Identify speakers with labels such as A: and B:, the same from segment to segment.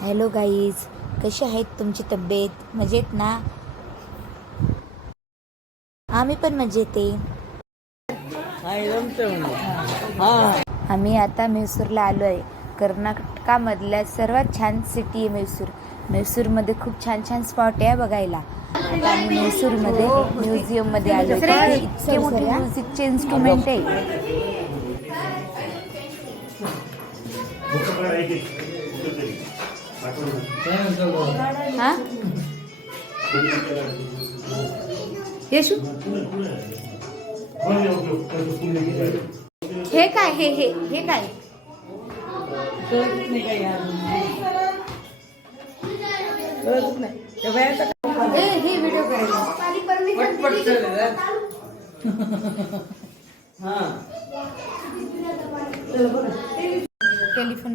A: Hello guys कशी आहेत तुमची तब्येत? मजेत ना? आम्ही पण मजेत आहे. आम्ही आता म्हैसूरला आलो आहे कर्नाटकामधल्या सर्वात छान सिटी आहे म्हैसूर म्हैसूरमध्ये खूप छान छान स्पॉट आहे बघायला. आता आम्ही म्हैसूरमध्ये म्युझियममध्ये आलो इतके मोठे म्युझिकचे इन्स्ट्रुमेंट आहे. हा? येशू? हे काय हे हे हे काय? हे हे टेलिफोन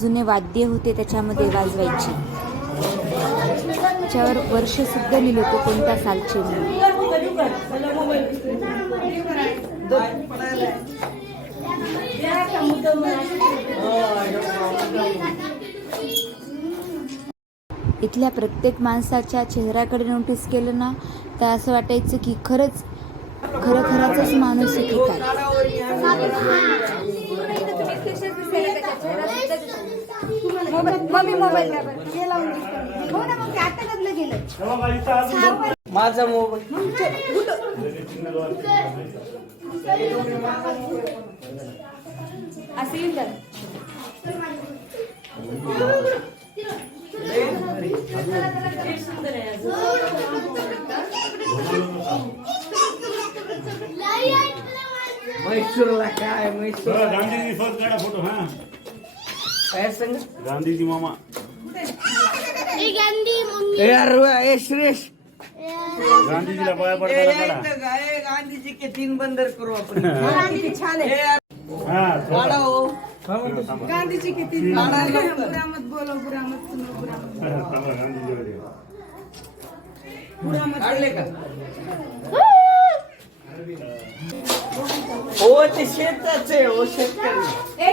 A: जुने वाद्य होते त्याच्यामध्ये वाजवायची. त्याच्यावर वर्ष सुद्धा लिहिलं होतं कोणत्या सालचे इथल्या प्रत्येक माणसाच्या चेहऱ्याकडे नोटीस केलं ना तर असं वाटायचं की खरंच खरं खराचाच माणूस आहे काय मम्मी मोबाईल हो ना मग ते आता बदलं गेलं
B: माझा मोबाईल.
A: असं येईल तर
B: म्हैसूरला काय
C: काढा फोटो हा.
B: काय सांग
C: गांधीजी मामा
B: ए अरे ए श्रेष
C: गांधीजीला पाया
B: ए,
C: पडताना
B: या
C: काढा
B: इथं गाय गांधीजी के तीन बंदर करू आपण
D: छान
B: ए,
D: आहे
C: हा
B: वाडा हो
D: गांधीची किती
B: काढा लवकर.
D: बुरामत बोलो बुरामत सुनो बुरामत
C: थांबा, गांधीजीवर ये.
B: काढले का हो ते शेताच आहे हो शेतकरी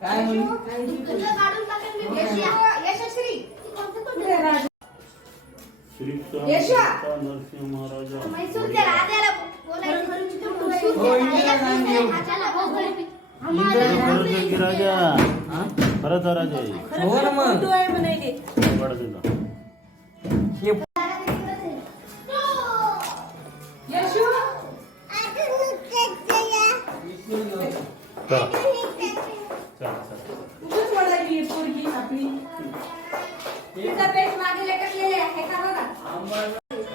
B: काय
C: महाराजा.
B: हो
C: राजा
B: हा?
C: हा राजा. आहे.
B: हो ना मग.
C: वाढा तिला.
B: हे
D: यशू. आपली तिचा पेट मागे लटकलेले आहे का बघा.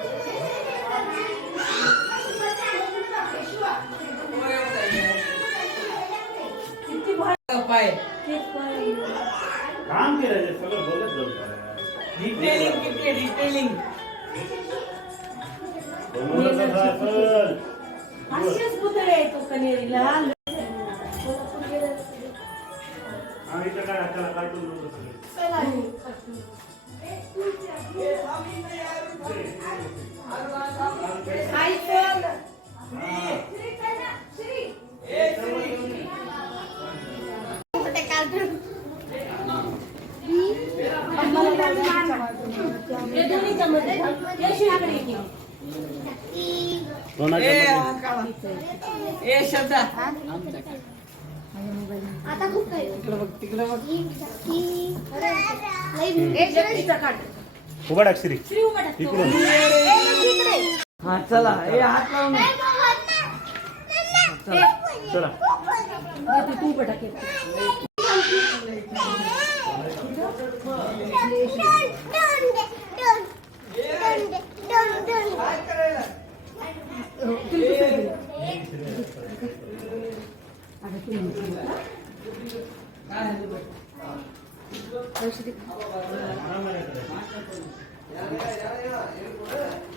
B: पाय
C: काम केलं सगळं बघत जाऊ
B: डिटेलिंग किती डिटेलिंग
C: कसं असेल?
D: असेच पुतळे तो कनेरीला
B: ए हा श्रद्धा.
D: आता खूप श्री. उभा.
C: इकडून.
B: हा चला. ए हात लावून
C: चला.
D: तू उभा टाक.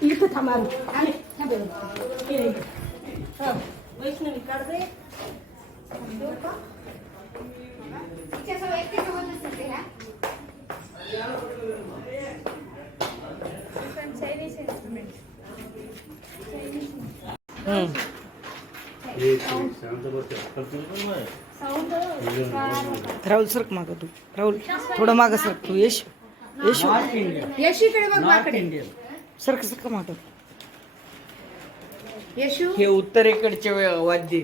D: इथं थांबा आले थांबे ये इथं. हो. वैष्णवी काढ रे देऊ का? तिच्यासोबत एकटीसोबतच असते हा?
C: हे शांत बस तर तुझं पण
B: राहुल सरक माग तू? राहुल थोडं माग सरक तू यश. यश.
D: यशीकडे बघ माकडे.
B: सरक सरक माग?
D: यशू.
B: हे उत्तरेकडचे वाद्य.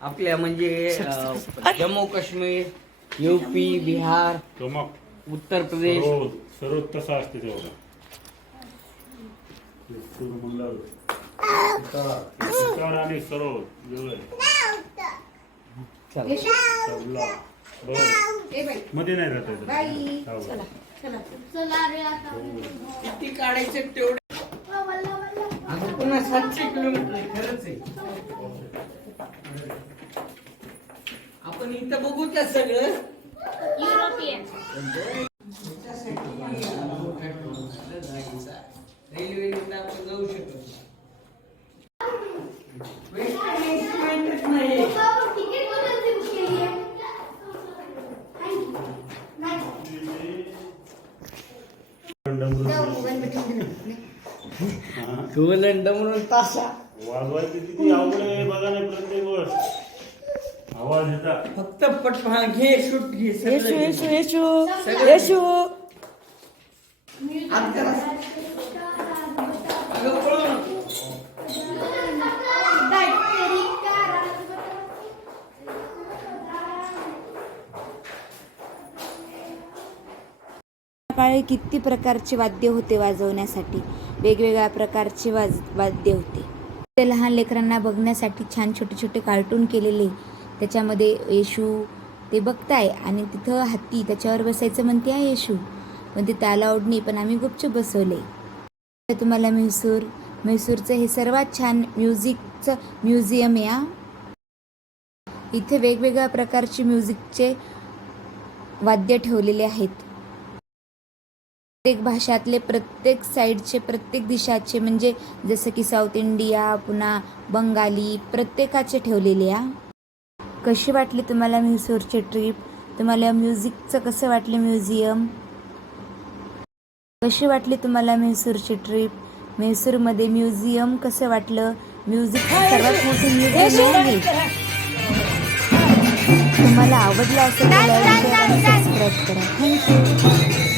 B: आपल्या म्हणजे जम्मू काश्मीर युपी बिहार. उत्तर प्रदेश.
C: सरोद तसा असते तेवढा सूर मंगल सितार आणि सरोद वेगळं.
B: चला.
C: तबला. बस
D: ए बाई.
C: मध्ये नाही राहत. हो.
D: चला. चला. चला. रे आता.
B: किती काढायचे तेवढे? अगं पुन्हा सातशे किलोमीटर आहे, खरंच आहे. आपण इथं बघू त्या सगळं.
D: युरोपियन.
B: रेल्वेने आपण जाऊ शकतो वेस्टर्न इंस्ट्रुमेंटच नाही
D: तिकीट बदलते केली आहे
C: हा.
B: गोलंड म्हणून तासा
C: वाजवायची किती अवघड आहे बघा नाही प्रत्येक गोष्ट आवाज येतात
B: फक्त पट घे शूट घे
A: येशू
B: सगळं
A: येशू
B: घे.
A: येशू येशू
B: हात करा. अगं, पळू नको.
A: काळी किती प्रकारचे वाद्य होते वाजवण्यासाठी वेगवेगळ्या प्रकारचे वाज वाद्य होते ते लहान लेकरांना बघण्यासाठी छान छोटे छोटे कार्टून केलेले त्याच्यामध्ये येशू ते बघताय आणि तिथं हत्ती त्याच्यावर बसायचं म्हणते आहे येशू. पण तिथं अलाउड नाही पण आम्ही गुपचूप बसवले. तर तुम्हाला म्हैसूर म्हैसूरचं हे सर्वात छान म्युझिकचं म्युझियम या इथे वेगवेगळ्या प्रकारचे म्युझिकचे वाद्य ठेवलेले आहेत. प्रत्येक भाषातले प्रत्येक साईडचे प्रत्येक दिशाचे म्हणजे जसं की साऊथ इंडिया पुन्हा बंगाली प्रत्येकाचे ठेवलेले या कशी वाटली तुम्हाला म्हैसूरची ट्रिप तुम्हाला म्युझिकचं कसं वाटलं म्युझियम कशी वाटली तुम्हाला म्हैसूरची ट्रिप म्हैसूरमध्ये म्युझियम कसं वाटलं? म्युझिक सर्वात मोठं म्युझियम आहे. तुम्हाला आवडलं असेल तर लाईक शेअर आणि सबस्क्राईब करा थँक्यू